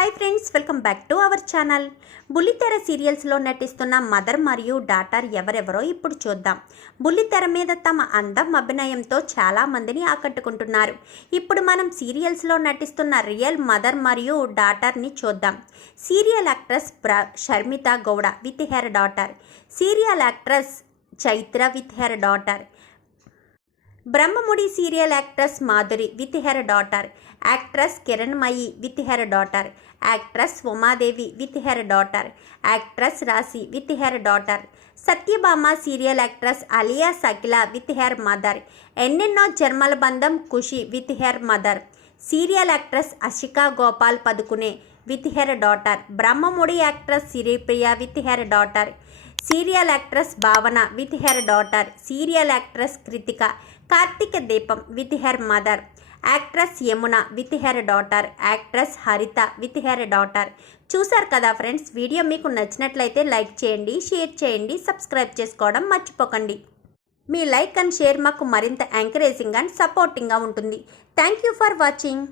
Hi friends welcome back to our channel బుల్లితెర సీరియల్స్లో నటిస్తున్న మదర్ మరియు డాటర్ ఎవరెవరో ఇప్పుడు చూద్దాం. బుల్లితెర మీద తమ అందం అభినయంతో చాలా మందిని ఆకట్టుకుంటున్నారు. ఇప్పుడు మనం సీరియల్స్లో నటిస్తున్న రియల్ మదర్ మరియు డాటర్ని చూద్దాం. సీరియల్ యాక్ట్రెస్ ప్ర Sharmitha Gowda with her daughter. Serial actress Chaitra with her daughter. Brahmamudi serial actress Madhuri with her daughter. Actress Kiranmayi with her daughter. Actress Umadevi with her daughter. Actress Rashi with her daughter. Satyabhama serial actress Alia Sakila with her mother. Ennenno Janmala Bandham Khushi with her mother. Serial actress Ashika Gopal Padukone with her daughter. Brahmamudi actress Siripriya with her daughter. Serial actress Bhavana with her daughter serial actress Krithika Karthika Deepam with her mother actress Yamuna with her daughter actress Haritha with her daughter. చూసారు కదా friends video మీకు నచ్చినట్లయితే like చేయండి share చేయండి subscribe చేసుకోవడం మర్చిపోకండి. మీ like and share మాకు మరింత ఎంకరేజింగ్ అండ్ సపోర్టింగ్గా ఉంటుంది. Thank you for watching.